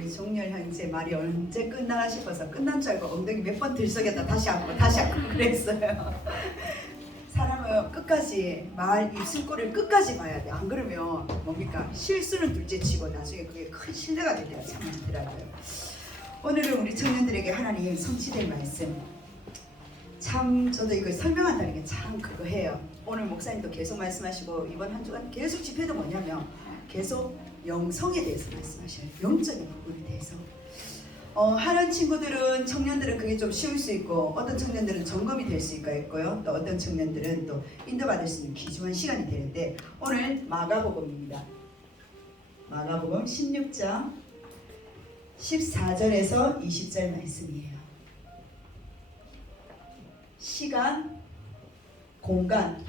우리 종렬 형제 말이 언제 끝나나 싶어서 끝난 줄 알고 엉덩이 몇 번 들썩였다 다시 앉고 다시 앉고 그랬어요. 사람은 끝까지 말 입술꼴을 끝까지 봐야 돼. 안 그러면 뭡니까? 실수는 둘째치고 나중에 그게 큰 신뢰가 되더라 참 많더라고요. 오늘은 우리 청년들에게 하나님 성취될 말씀. 참 저도 이걸 설명한다는 게 참 그거 해요. 오늘 목사님도 계속 말씀하시고 이번 한 주간 계속 집회도 뭐냐면 계속 영성에 대해서 말씀하셔요. 영적인 부분에 대해서. 하는 친구들은 청년들은 그게 좀 쉬울 수 있고 어떤 청년들은 점검이 될 수 있고요. 또 어떤 청년들은 또 인도받을 수 있는 귀중한 시간이 되는데 오늘 마가복음입니다. 마가복음 16장 14절에서 20절 말씀이에요. 시간, 공간.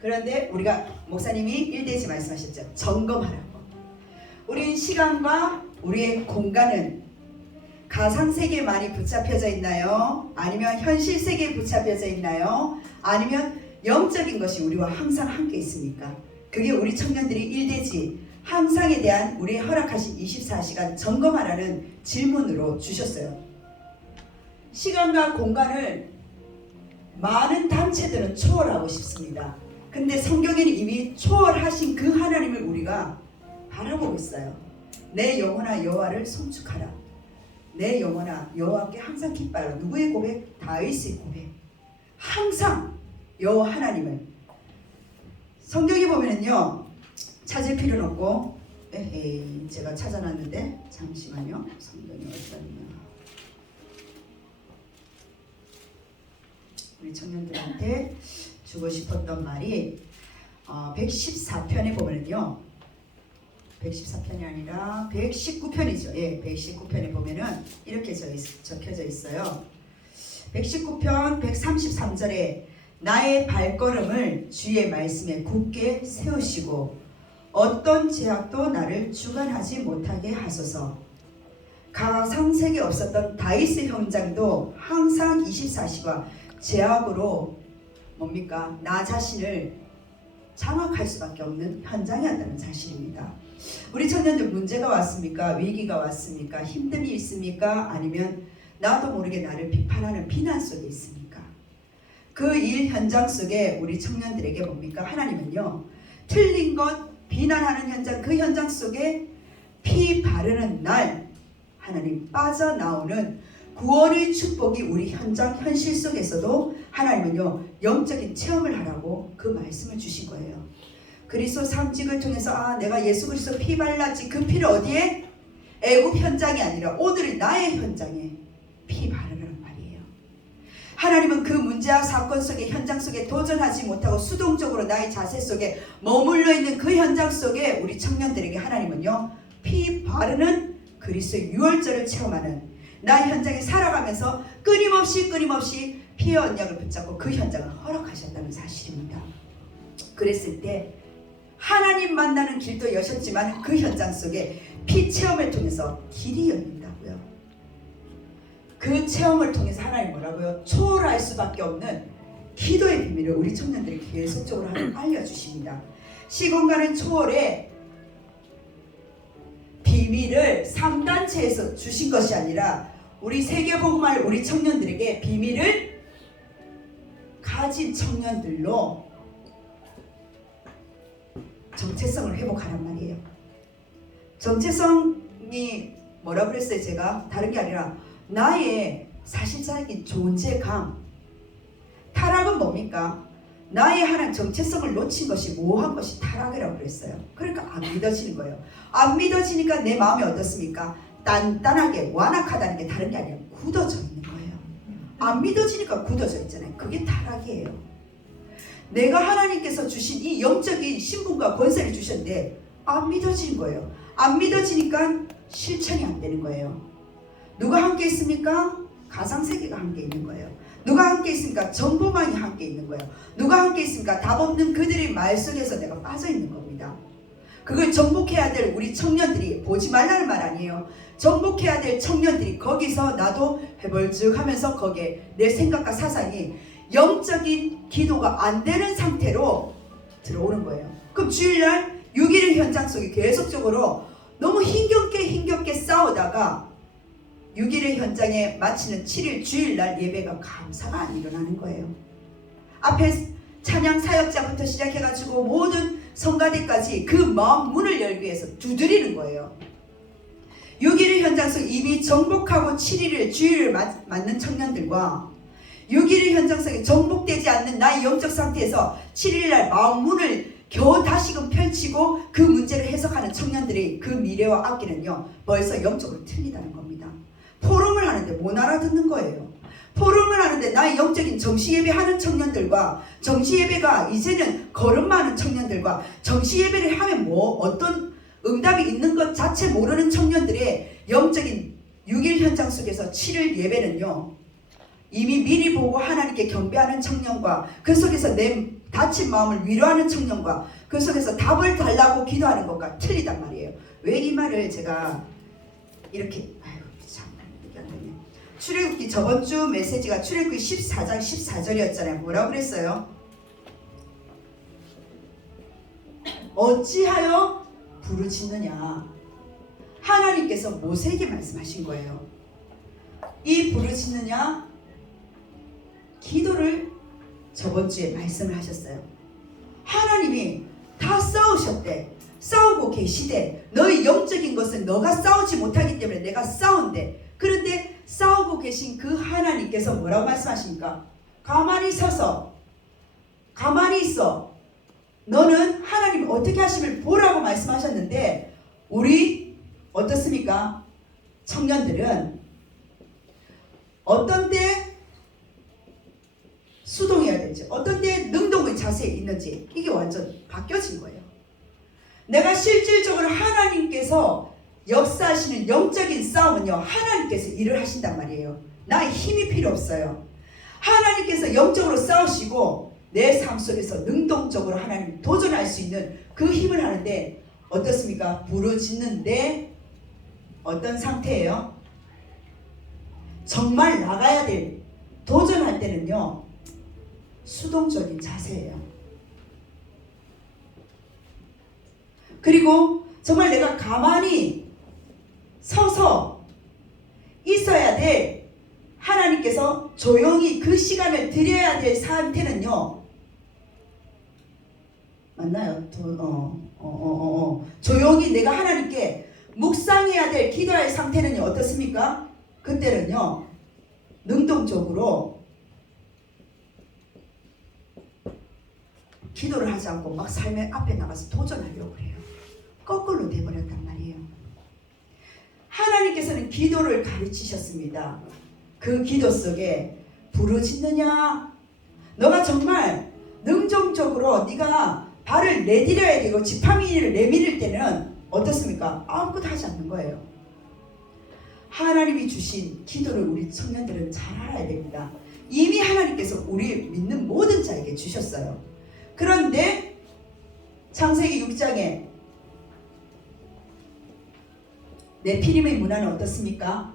그런데 우리가 목사님이 1대지 말씀하셨죠. 점검하라고. 우린 시간과 우리의 공간은 가상세계에 많이 붙잡혀져 있나요? 아니면 현실세계에 붙잡혀져 있나요? 아니면 영적인 것이 우리와 항상 함께 있습니까? 그게 우리 청년들이 1대지 항상에 대한 우리의 허락하신 24시간 점검하라는 질문으로 주셨어요. 시간과 공간을 많은 단체들은 초월하고 싶습니다. 근데 성경에는 이미 초월하신 그 하나님을 우리가 바라보고 있어요. 내 영혼아 여호와를 송축하라. 내 영혼아 여호와께 항상 기뻐하라. 누구의 고백? 다윗의 고백. 항상 여호와 하나님을. 성경에 보면은요 찾을 필요는 없고 제가 찾아놨는데 잠시만요. 성경이 어디 갔나. 우리 청년들한테 주고 싶었던 말이 114편에 보면은요 114편이 아니라 119편이죠. 예, 119편에 보면은 이렇게 적혀져 있어요. 119편 133절에 나의 발걸음을 주의 말씀에 굳게 세우시고 어떤 제약도 나를 주관하지 못하게 하소서. 가상세계에 없었던 다윗의 현장도 항상 24시간 제약으로 뭡니까? 나 자신을 장악할 수밖에 없는 현장이었다는 사실입니다. 우리 청년들 문제가 왔습니까? 위기가 왔습니까? 힘듦이 있습니까? 아니면 나도 모르게 나를 비판하는 비난 속에 있습니까? 그 일 현장 속에 우리 청년들에게 뭡니까? 하나님은요 틀린 것 비난하는 현장, 그 현장 속에 피 바르는 날 하나님 빠져나오는 구원의 축복이 우리 현장 현실 속에서도 하나님은요 영적인 체험을 하라고 그 말씀을 주신 거예요. 그리스도 삼직을 통해서 내가 예수 그리스도 피 발랐지. 그 피를 어디에? 애굽 현장이 아니라 오늘의 나의 현장에 피 바르라는 말이에요. 하나님은 그 문제와 사건 속에 현장 속에 도전하지 못하고 수동적으로 나의 자세 속에 머물러 있는 그 현장 속에 우리 청년들에게 하나님은요 피 바르는 그리스도의 유월절을 체험하는 나 현장에 살아가면서 끊임없이 피의 언약을 붙잡고 그 현장을 허락하셨다는 사실입니다. 그랬을 때 하나님 만나는 길도 여셨지만 그 현장 속에 피 체험을 통해서 길이 열린다고요. 그 체험을 통해서 하나님 뭐라고요? 초월할 수밖에 없는 기도의 비밀을 우리 청년들이 계속적으로 하나님 알려주십니다. 시공간의 초월에 비밀을 3단체에서 주신 것이 아니라 우리 세계복음할 우리 청년들에게 비밀을 가진 청년들로 정체성을 회복하란 말이에요. 정체성이 뭐라 그랬어요? 제가 다른 게 아니라 나의 사실적인 존재감. 타락은 뭡니까? 나의 하나님 정체성을 놓친 것이 모호한 것이 타락이라고 그랬어요. 그러니까 안 믿어지는 거예요. 안 믿어지니까 내 마음이 어떻습니까? 단단하게 완악하다는 게 다른 게 아니라 굳어져 있는 거예요. 안 믿어지니까 굳어져 있잖아요. 그게 타락이에요. 내가 하나님께서 주신 이 영적인 신분과 권세를 주셨는데 안 믿어지는 거예요. 안 믿어지니까 실천이 안 되는 거예요. 누가 함께 있습니까? 가상세계가 함께 있는 거예요. 누가 함께 있습니까? 정보망이 함께 있는 거예요. 누가 함께 있습니까? 답 없는 그들의 말 속에서 내가 빠져 있는 겁니다. 그걸 정복해야 될 우리 청년들이, 보지 말라는 말 아니에요. 정복해야 될 청년들이 거기서 나도 해벌죽하면서 거기에 내 생각과 사상이 영적인 기도가 안 되는 상태로 들어오는 거예요. 그럼 주일날 6일 현장 속에 계속적으로 너무 너무 힘겹게 싸우다가 6일의 현장에 마치는 7일 주일날 예배가 감사가 안 일어나는 거예요. 앞에 찬양 사역자부터 시작해가지고 모든 성가대까지 그 마음 문을 열기 위해서 두드리는 거예요. 6일의 현장 속 이미 정복하고 7일을 주일을 맞는 청년들과 6일의 현장 속에 정복되지 않는 나의 영적 상태에서 7일날 마음 문을 겨우 다시금 펼치고 그 문제를 해석하는 청년들의 그 미래와 앞길은요, 벌써 영적으로 틀리다는 겁니다. 포럼을 하는데 못 알아듣는 거예요. 포럼을 하는데 나의 영적인 정시예배 하는 청년들과 정시예배가 이제는 걸음마하는 청년들과 정시예배를 하면 어떤 응답이 있는 것 자체 모르는 청년들의 영적인 6일 현장 속에서 7일 예배는요, 이미 미리 보고 하나님께 경배하는 청년과 그 속에서 내 다친 마음을 위로하는 청년과 그 속에서 답을 달라고 기도하는 것과 틀리단 말이에요. 왜 이 말을 제가 이렇게 출애굽기 저번 주 메시지가 출애굽기 14장 14절이었잖아요. 뭐라고 그랬어요? 어찌하여 부르짖느냐. 하나님께서 모세에게 말씀하신 거예요. 이 부르짖느냐 기도를 저번 주에 말씀을 하셨어요. 하나님이 다 싸우셨대. 싸우고 계시대. 너의 영적인 것은 너가 싸우지 못하기 때문에 내가 싸운대. 그런데 싸우고 계신 그 하나님께서 뭐라고 말씀하십니까? 가만히 서서 가만히 있어. 너는 하나님 어떻게 하심을 보라고 말씀하셨는데, 우리 어떻습니까? 청년들은 어떤 때 수동해야 될지, 어떤 때 능동의 자세에 있는지, 이게 완전 바뀌어진 거예요. 내가 실질적으로 하나님께서 역사하시는 영적인 싸움은요, 하나님께서 일을 하신단 말이에요. 나의 힘이 필요 없어요. 하나님께서 영적으로 싸우시고 내 삶 속에서 능동적으로 하나님 도전할 수 있는 그 힘을 하는데, 어떻습니까? 부르짖는데 어떤 상태예요? 정말 나가야 될, 도전할 때는요, 수동적인 자세예요. 그리고 정말 내가 가만히 서서 있어야 될, 하나님께서 조용히 그 시간을 드려야 될 상태는요, 맞나요? 조용히 내가 하나님께 묵상해야 될, 기도할 상태는요, 어떻습니까? 그때는요, 능동적으로 기도를 하지 않고 막 삶의 앞에 나가서 도전하려고 해요. 거꾸로 돼버렸단 말이에요. 하나님께서는 기도를 가르치셨습니다. 그 기도 속에 부르짖느냐, 너가 정말 능동적으로 네가 발을 내디뎌야 되고 지팡이를 내밀을 때는 어떻습니까? 아무것도 하지 않는 거예요. 하나님이 주신 기도를 우리 청년들은 잘 알아야 됩니다. 이미 하나님께서 우리 믿는 모든 자에게 주셨어요. 그런데 창세기 6장에 네피림의 문화는 어떻습니까?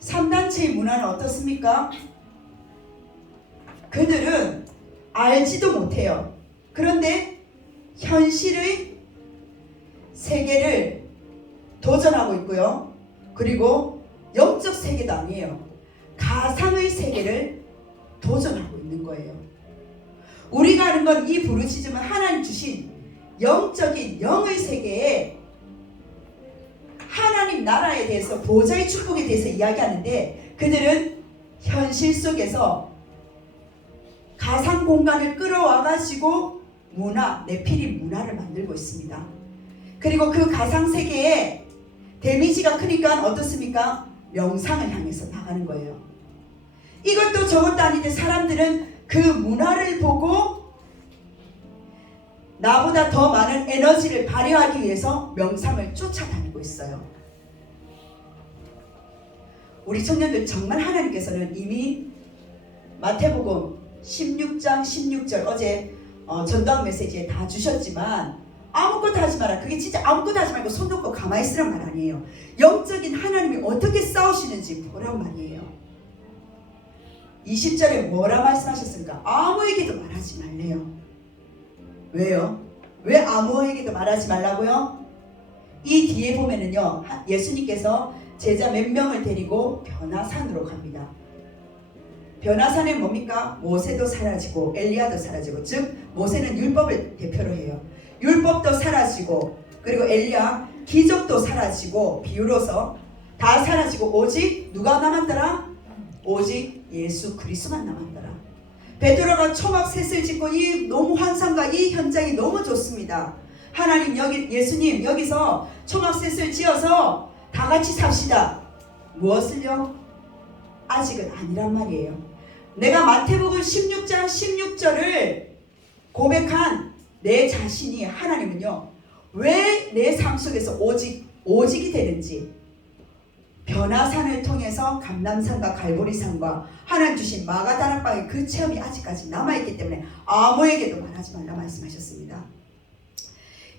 3단체의 문화는 어떻습니까? 그들은 알지도 못해요. 그런데 현실의 세계를 도전하고 있고요. 그리고 영적 세계도 아니에요. 가상의 세계를 도전하고 있는 거예요. 우리가 하는 건, 이 부르짖음은 하나님 주신 영적인 영의 세계에 하나님 나라에 대해서, 보좌의 축복에 대해서 이야기하는데, 그들은 현실 속에서 가상 공간을 끌어와 가지고 문화, 네피림 문화를 만들고 있습니다. 그리고 그 가상 세계에 데미지가 크니까 어떻습니까? 명상을 향해서 나가는 거예요. 이것도 저것도 아닌데 사람들은 그 문화를 보고 나보다 더 많은 에너지를 발휘하기 위해서 명상을 쫓아다니고 있어요. 우리 청년들 정말 하나님께서는 이미 마태복음 16장 16절 어제 전도학 메시지에 다 주셨지만, 아무것도 하지 마라. 그게 진짜 아무것도 하지 말고 손 놓고 가만히 있으란 말 아니에요. 영적인 하나님이 어떻게 싸우시는지 보란 말이에요. 20절에 뭐라 말씀하셨습니까? 아무에게도 말하지 말래요. 왜요? 왜 아무에게도 말하지 말라고요? 이 뒤에 보면은요, 예수님께서 제자 몇 명을 데리고 변화산으로 갑니다. 변화산에 뭡니까? 모세도 사라지고 엘리야도 사라지고, 즉 모세는 율법을 대표로 해요. 율법도 사라지고, 그리고 엘리야 기적도 사라지고, 비유로서 다 사라지고, 오직 누가 남았더라? 오직 예수 그리스도만 남았더라. 베드로가 초막 셋을 짓고, 이 너무 환상과 이 현장이 너무 좋습니다. 하나님, 여기 예수님 여기서 초막 셋을 지어서 다 같이 삽시다. 무엇을요? 아직은 아니란 말이에요. 내가 마태복음 16장 16절을 고백한 내 자신이, 하나님은요, 왜 내 삶 속에서 오직이 되는지, 변화산을 통해서 감람산과 갈보리산과 하나님 주신 마가다락방의 그 체험이 아직까지 남아있기 때문에 아무에게도 말하지 말라 말씀하셨습니다.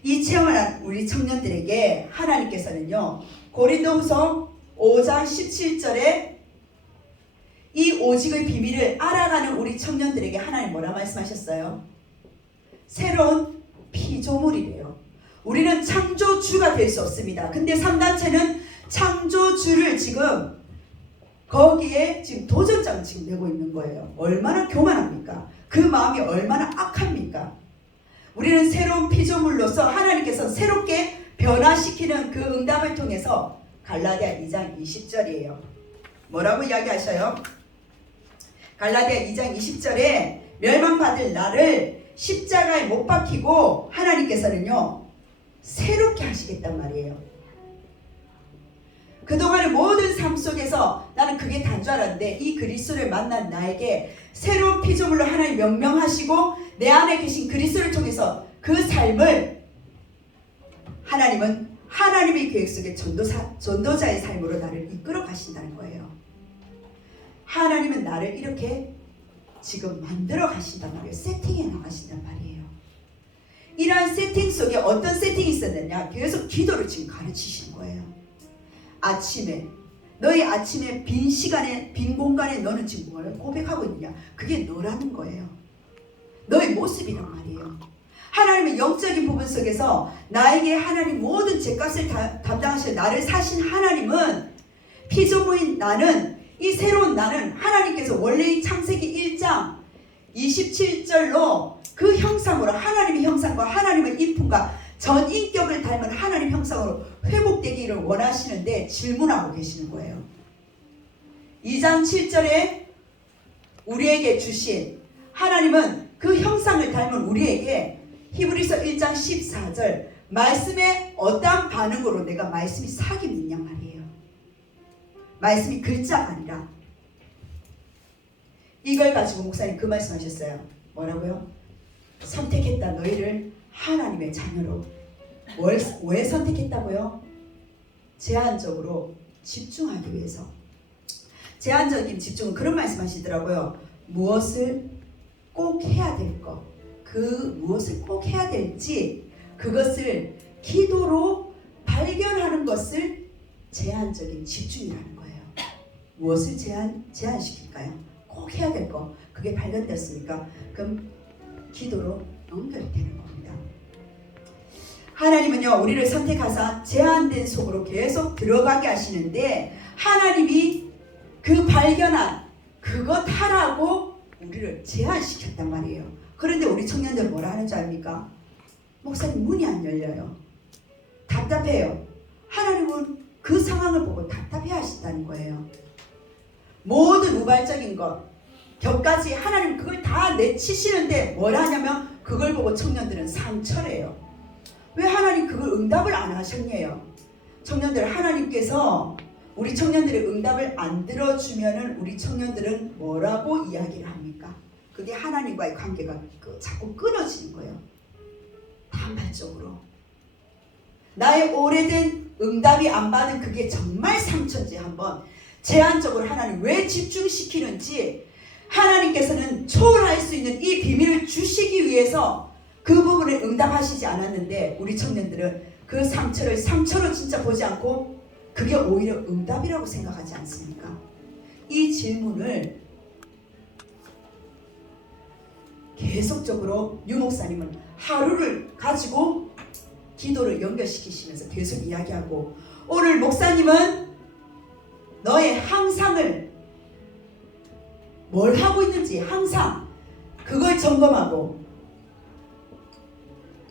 이 체험을 한 우리 청년들에게 하나님께서는요, 고린도후서 5장 17절에 이 오직의 비밀을 알아가는 우리 청년들에게 하나님 뭐라 말씀하셨어요? 새로운 피조물이래요. 우리는 창조주가 될 수 없습니다. 근데 3단체는 창조주를 지금 거기에 지금 도전장을 지금 내고 있는 거예요. 얼마나 교만합니까? 그 마음이 얼마나 악합니까? 우리는 새로운 피조물로서 하나님께서 새롭게 변화시키는 그 응답을 통해서 갈라디아 2장 20절이에요. 뭐라고 이야기하셔요? 갈라디아 2장 20절에 멸망받을 나를 십자가에 못 박히고 하나님께서는요, 새롭게 하시겠단 말이에요. 그동안의 모든 삶 속에서 나는 그게 단 줄 알았는데, 이 그리스도를 만난 나에게 새로운 피조물로 하나님 명명하시고 내 안에 계신 그리스도를 통해서 그 삶을 하나님은 하나님의 계획 속에 전도자의 삶으로 나를 이끌어 가신다는 거예요. 하나님은 나를 이렇게 지금 만들어 가신단 말이에요. 세팅해 나가신단 말이에요. 이러한 세팅 속에 어떤 세팅이 있었느냐? 계속 기도를 지금 가르치시는 거예요. 아침에, 너희 아침에 빈 시간에, 빈 공간에 너는 지금 뭘 고백하고 있느냐? 그게 너라는 거예요. 너의 모습이란 말이에요. 하나님의 영적인 부분 속에서 나에게 하나님 모든 죄값을 담당하셔 나를 사신 하나님은, 피조물인 나는, 이 새로운 나는 하나님께서 원래 이 창세기 1장 27절로 그 형상으로, 하나님의 형상과 하나님의 이품과 전 인격을 닮은 하나님 형상으로 회복되기를 원하시는데 질문하고 계시는 거예요. 2장 7절에 우리에게 주신 하나님은 그 형상을 닮은 우리에게 히브리서 1장 14절 말씀에 어떠한 반응으로 내가 말씀이 사귀 있냐 말이에요. 말씀이 글자가 아니라. 이걸 가지고 목사님 그 말씀하셨어요. 뭐라고요? 선택했다 너희를 하나님의 자녀로. 왜 선택했다고요? 제한적으로 집중하기 위해서. 제한적인 집중은 그런 말씀하시더라고요. 무엇을 꼭 해야 될 것, 그 무엇을 꼭 해야 될지 그것을 기도로 발견하는 것을 제한적인 집중이라는 거예요. 무엇을 제한시킬까요? 꼭 해야 될 것, 그게 발견됐습니까? 그럼 기도로 연결이 되는 겁니다. 하나님은요, 우리를 선택하사 제한된 속으로 계속 들어가게 하시는데, 하나님이 그 발견한 그것 하라고 우리를 제한시켰단 말이에요. 그런데 우리 청년들은 뭐라 하는 줄 압니까? 목사님, 문이 안 열려요. 답답해요. 하나님은 그 상황을 보고 답답해 하신다는 거예요. 모든 우발적인 것, 격까지 하나님 그걸 다 내치시는데 뭘 하냐면 그걸 보고 청년들은 상처래요. 왜 하나님 그걸 응답을 안 하셨냐요? 청년들, 하나님께서 우리 청년들의 응답을 안 들어주면은 우리 청년들은 뭐라고 이야기를 합니까? 그게 하나님과의 관계가 자꾸 끊어지는 거예요. 단발적으로. 나의 오래된 응답이 안 받은 그게 정말 상처인지 한번 제한적으로 하나님 왜 집중시키는지, 하나님께서는 초월할 수 있는 이 비밀을 주시기 위해서 그 부분을 응답하시지 않았는데 우리 청년들은 그 상처를 상처로 진짜 보지 않고 그게 오히려 응답이라고 생각하지 않습니까? 이 질문을 계속적으로 유 목사님은 하루를 가지고 기도를 연결시키시면서 계속 이야기하고, 오늘 목사님은 너의 항상을 뭘 하고 있는지 항상 그걸 점검하고,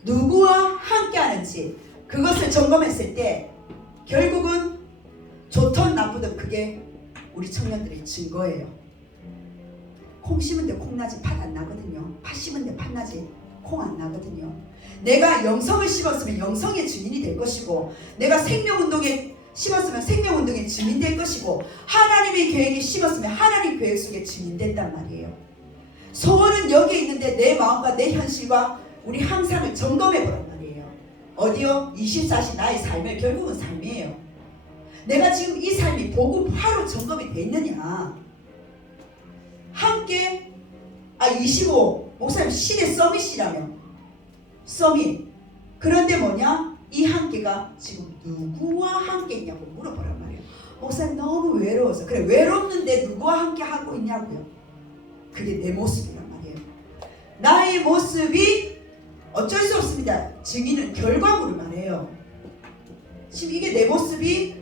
누구와 함께 하는지 그것을 점검했을 때 결국은 좋든 나쁘든 그게 우리 청년들의 증거예요. 콩 심은데 콩나지 팥 안 나거든요. 팥 심은데 팥 나지 콩 안 나거든요. 내가 영성을 심었으면 영성의 증인이 될 것이고, 내가 생명운동에 심었으면 생명운동의 증인 될 것이고, 하나님의 계획에 심었으면 하나님 계획 속에 증인 된단 말이에요. 소원은 여기에 있는데 내 마음과 내 현실과 우리 항상을 점검해 보란 말이에요. 어디요? 24시 나의 삶을, 결국은 삶이에요. 내가 지금 이 삶이 복음화로 점검이 돼 있느냐. 함께 25 목사님 시대 서밋이라며, 서밋. 그런데 뭐냐? 이 함께가 지금 누구와 함께 있냐고 물어보란 말이에요. 목사님 너무 외로워서. 그래, 외롭는데 누구와 함께 하고 있냐고요. 그게 내 모습이란 말이에요. 나의 모습이 어쩔 수 없습니다. 증인은 결과물을 말해요. 지금 이게 내 모습이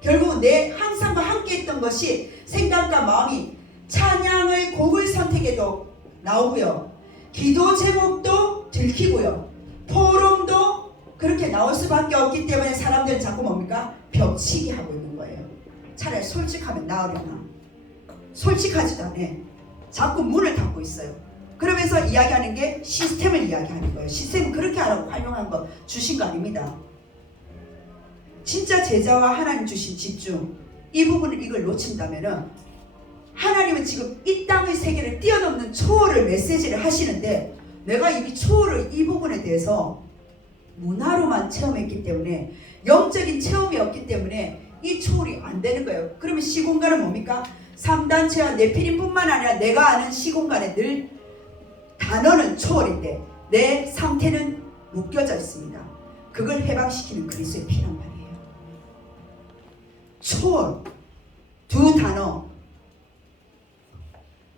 결국은 내 항상과 함께 했던 것이 생각과 마음이 찬양을 곡을 선택해도 나오고요. 기도 제목도 들키고요. 포럼도 그렇게 나올 수밖에 없기 때문에 사람들은 자꾸 뭡니까? 벽치기 하고 있는 거예요. 차라리 솔직하면 나으려나. 솔직하지도 않아. 자꾸 문을 닫고 있어요. 그러면서 이야기하는 게 시스템을 이야기하는 거예요. 시스템은 그렇게 하라고 활용한 거 주신 거 아닙니다. 진짜 제자와 하나님 주신 집중, 이 부분을 이걸 놓친다면은 하나님은 지금 이 땅의 세계를 뛰어넘는 초월을 메시지를 하시는데, 내가 이미 초월을 이 부분에 대해서 문화로만 체험했기 때문에, 영적인 체험이 없기 때문에 이 초월이 안 되는 거예요. 그러면 시공간은 뭡니까? 3단체와 네피림뿐만 아니라 내가 아는 시공간에 늘 단어는 초월인데 내 상태는 묶여져 있습니다. 그걸 해방시키는 그리스도의 피란 말이에요. 초월, 두 단어,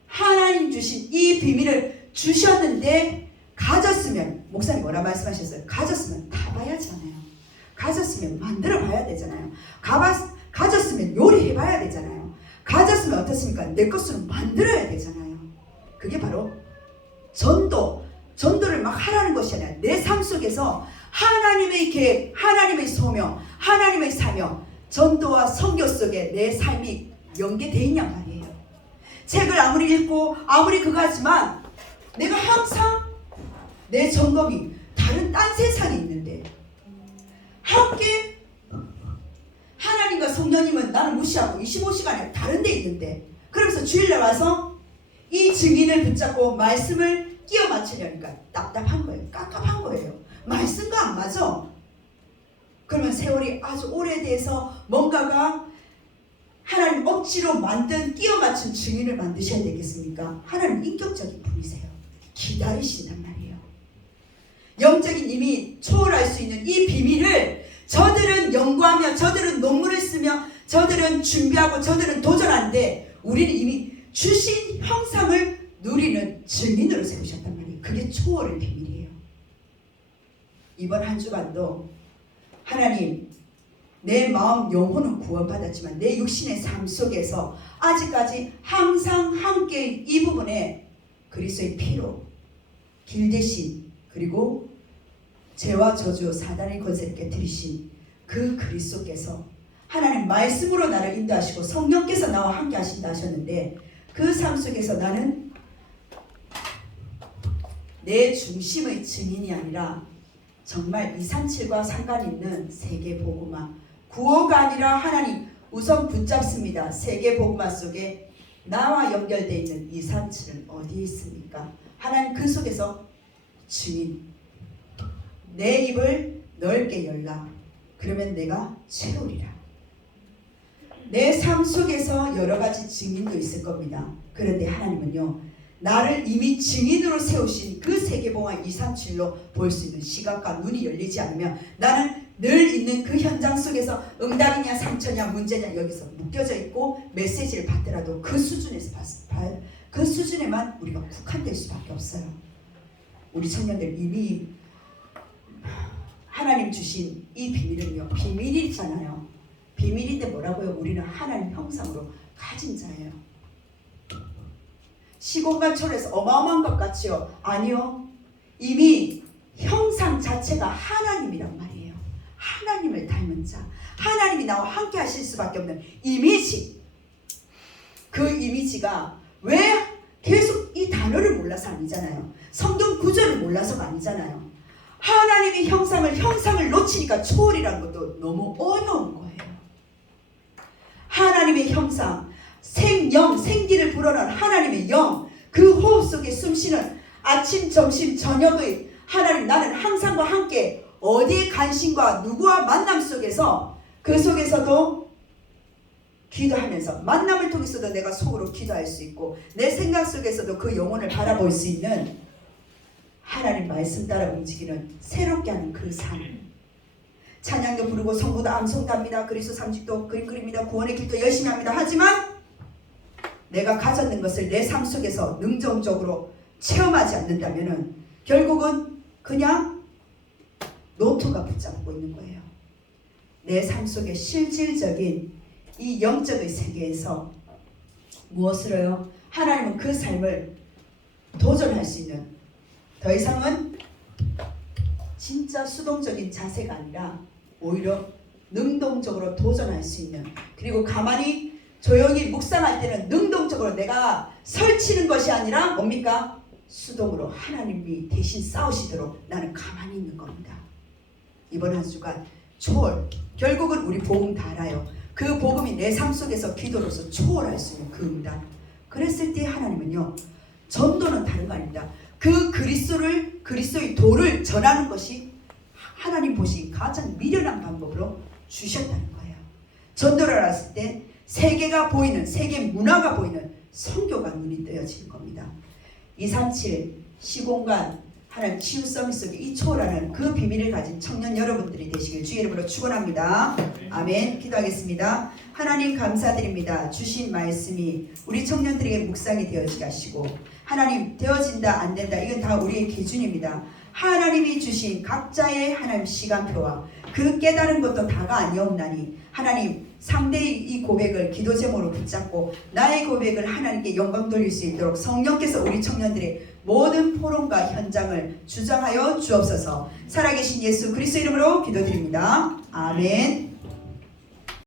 하나님 주신 이 비밀을 주셨는데 가졌으면, 목사님 뭐라 말씀하셨어요? 가졌으면 다 봐야잖아요. 가졌으면 만들어 봐야 되잖아요. 가졌으면 요리해 봐야 되잖아요. 가졌으면 어떻습니까? 내 것으로 만들어야 되잖아요. 그게 바로 전도를 막 하라는 것이 아니라 내 삶 속에서 하나님의 계획, 하나님의 소명, 하나님의 사명, 전도와 선교 속에 내 삶이 연계되어 있냔 말이에요. 책을 아무리 읽고 아무리 그거 하지만 내가 항상 내 점검이 다른 딴 세상에 있는데, 함께 하나님과 성령님은 나를 무시하고 25시간에 다른 데 있는데, 그러면서 주일날 와서 이 증인을 붙잡고 말씀을 끼워 맞추려니까 답답한 거예요. 깝깝한 거예요. 말씀과 안 맞아. 그러면 세월이 아주 오래돼서 뭔가가 하나님 억지로 만든 끼워 맞춘 증인을 만드셔야 되겠습니까? 하나님 인격적인 분이세요. 기다리신단 말이에요. 영적인 이미 초월할 수 있는 이 비밀을 저들은 연구하며, 저들은 논문을 쓰며, 저들은 준비하고, 저들은 도전하는데, 우리는 이미 주신 형상을 누리는 증인으로 세우셨단 말이에요. 그게 초월의 비밀이에요. 이번 한 주간도 하나님, 내 마음 영혼은 구원받았지만 내 육신의 삶 속에서 아직까지 항상 함께 이 부분에 그리스도의 피로 길 대신, 그리고 죄와 저주 사단의 권세를 깨뜨리신 그 그리스도께서 하나님 말씀으로 나를 인도하시고 성령께서 나와 함께 하신다 하셨는데, 그 삶 속에서 나는 내 중심의 증인이 아니라 정말 237과 상관 있는 세계 복음화, 구호가 아니라 하나님 우선 붙잡습니다. 세계 복음화 속에 나와 연결되어 있는 237은 어디에 있습니까? 하나님 그 속에서 증인, 내 입을 넓게 열라. 그러면 내가 채우리라. 내 삶 속에서 여러 가지 증인도 있을 겁니다. 그런데 하나님은요, 나를 이미 증인으로 세우신 그 세계봉화 237로 볼 수 있는 시각과 눈이 열리지 않으면 나는 늘 있는 그 현장 속에서 응답이냐 상처냐 문제냐 여기서 묶여져 있고, 메시지를 받더라도 그 수준에서 그 수준에만 우리가 국한될 수밖에 없어요. 우리 청년들 이미 하나님 주신 이 비밀은요, 비밀이잖아요. 비밀인데 뭐라고요? 우리는 하나님 형상으로 가진 자예요. 시공간 초월해서 어마어마한 것 같지요? 아니요. 이미 형상 자체가 하나님이란 말이에요. 하나님을 닮은 자, 하나님이 나와 함께 하실 수밖에 없는 이미지. 그 이미지가 왜 계속 이 단어를 몰라서 아니잖아요. 성경 구절을 몰라서가 아니잖아요. 하나님의 형상을 놓치니까 초월이라는 것도 너무 어려운 거예요. 하나님의 형상, 생영, 생기를 불어넣은 하나님의 영, 그 호흡 속에 숨쉬는 아침, 점심, 저녁의 하나님, 나는 항상과 함께 어디에 간신과 누구와 만남 속에서 그 속에서도 기도하면서 만남을 통해서도 내가 속으로 기도할 수 있고 내 생각 속에서도 그 영혼을 바라볼 수 있는 하나님 말씀 따라 움직이는 새롭게 하는 그 삶. 찬양도 부르고 성부도 암송도 합니다. 그리스도 상식도 그림 그립니다. 구원의 길도 열심히 합니다. 하지만 내가 가졌는 것을 내 삶 속에서 능동적으로 체험하지 않는다면 결국은 그냥 노트가 붙잡고 있는 거예요. 내 삶 속에 실질적인 이 영적의 세계에서 무엇으로요? 하나님은 그 삶을 도전할 수 있는, 더 이상은 진짜 수동적인 자세가 아니라 오히려 능동적으로 도전할 수 있는, 그리고 가만히 조용히 묵상할 때는 능동적으로 내가 설치는 것이 아니라 뭡니까? 수동으로 하나님이 대신 싸우시도록 나는 가만히 있는 겁니다. 이번 한 주간 초월, 결국은 우리 복음 다 알아요. 그 복음이 내 삶 속에서 기도로서 초월할 수 있는 그 응답. 그랬을 때 하나님은요, 전도는 다른 거 아닙니다. 그 그리스도의 도를 전하는 것이 하나님 보시기 가장 미련한 방법으로 주셨다는 거예요. 전도를 했을 때 세계가 보이는, 세계 문화가 보이는 선교가 눈이 뜨여지는 겁니다. 237 시공간 하나님 치유 서밋 속에 이 초월하는 그 비밀을 가진 청년 여러분들이 되시길 주의 이름으로 축원합니다. 아멘. 기도하겠습니다. 하나님 감사드립니다. 주신 말씀이 우리 청년들에게 묵상이 되어지게 하시고, 하나님 되어진다 안 된다 이건 다 우리의 기준입니다. 하나님이 주신 각자의 하나님 시간표와 그 깨달은 것도 다가 아니옵나니 하나님 상대의 이 고백을 기도 제목으로 붙잡고 나의 고백을 하나님께 영광 돌릴 수 있도록 성령께서 우리 청년들의 모든 포럼과 현장을 주장하여 주옵소서. 살아계신 예수 그리스도 이름으로 기도드립니다. 아멘.